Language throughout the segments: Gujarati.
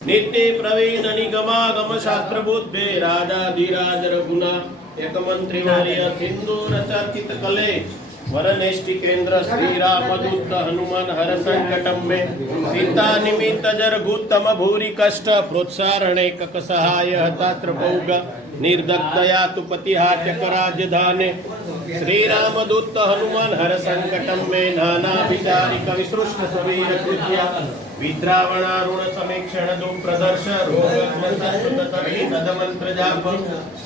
નિત્ય પ્રવીણ નિગમાગમ શાસ્ત્ર બુદ્ધે રાજાધિરાજ રઘુના એક મંત્રી વર્ય સિંદૂર ચર્ચિત કલે વરનેષ્ટિ કેન્દ્ર શ્રી રામદૂત હનુમાન હર સંકટમ મે સીતા નિમિત્ત જરગુત્તમ ભૂરી કષ્ટ પ્રોત્સારણે કક સહાય હતાત્ર પૌગ નિર્દગ્ધયા તુ પતિહાટ્યક રાજધાને. શ્રી રામદૂત હનુમાન હર સંકટમ મે નાના વિચારિક વિસૃષ્ટ સવીર કૃત્યા વિદ્રાવણારુણ સમીક્ષણ દુઃખ પ્રદર્શ જાપ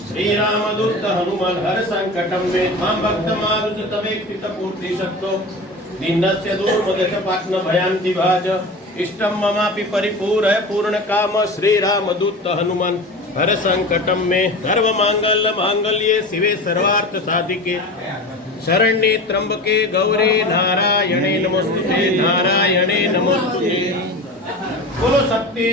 શ્રી રામદૂત હનુમાન હર સંકટમ મે ત્વાં ભક્ત મારુત તમે કૃત પૂર્તિ શક્તો દિનસ્ય દુર્મદશ પાટન ભયાંતિ ભાજ ઇષ્ટમ મમાપી પરિપૂર પૂર્ણ કામ શ્રી હનુમાન હર સંકટમ મે સર્વ માંગલ માંગલ્યે શિવે સર્વાર્થ સાધિકે શરણ્ય ત્રંબકે ગૌરે નારાયણે નમસ્તુતે નારાયણે નમસ્તુતે બોલો શક્તિ.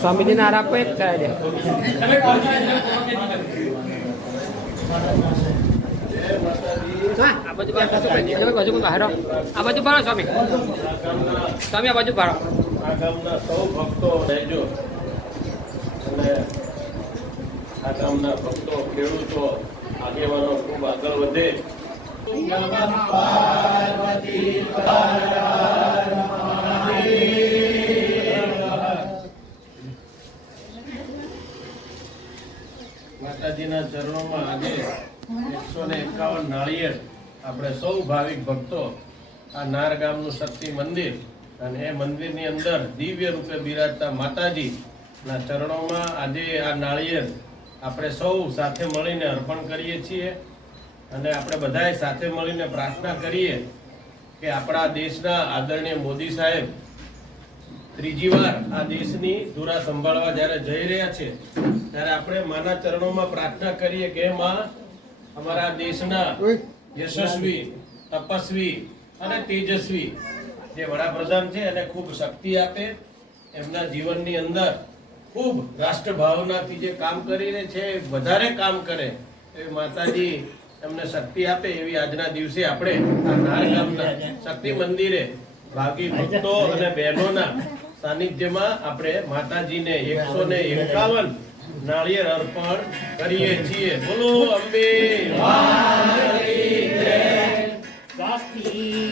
સ્વામીજીને હાર આપો એક સાઈડે આ બાજુ બહાર સ્વામી આ બાજુ આવો. ગામના સૌ ભક્તો રહેજો અને આ ભક્તો ખેડૂતો આગેવાનો ખૂબ આગળ વધે માતાજીના ચરણોમાં આજે એકસો ને એકાવન નાળિયેર આપણે સૌ ભાવિક ભક્તો આ નાર ગામનું શક્તિ મંદિર અને એ મંદિરની અંદર દિવ્ય રૂપે બિરાજતા માતાજીના ચરણોમાં આજે આ નાળિયેર આપણે સૌ સાથે મળીને અર્પણ કરીએ છીએ અને આપણે બધાએ સાથે મળીને પ્રાર્થના કરીએ કે આપણા દેશના આદરણીય મોદી સાહેબ ત્રીજી વાર આ દેશની ધુરા સંભાળવા જ્યારે જઈ રહ્યા છે ત્યારે આપણે માના ચરણોમાં પ્રાર્થના કરીએ કે માં અમારા દેશના યશસ્વી તપસ્વી અને તેજસ્વી જે વડાપ્રધાન છે એને ખૂબ શક્તિ આપે. એમના જીવનની અંદર ખૂબ રાષ્ટ્રભાવનાથી જે કામ કરીને છે એ વધારે કામ કરે એવી માતાજી એમને શક્તિ આપે એવી આજના દિવસે આપણે આ નાર ગામના શક્તિ મંદિરે ભાગી ભક્તો અને બહેનોના સાનિધ્યમાં આપણે માતાજીને એકસો ને એકાવન નાળિયેર અર્પણ કરીએ છીએ. બોલો અંબે. સ્વાસ્તી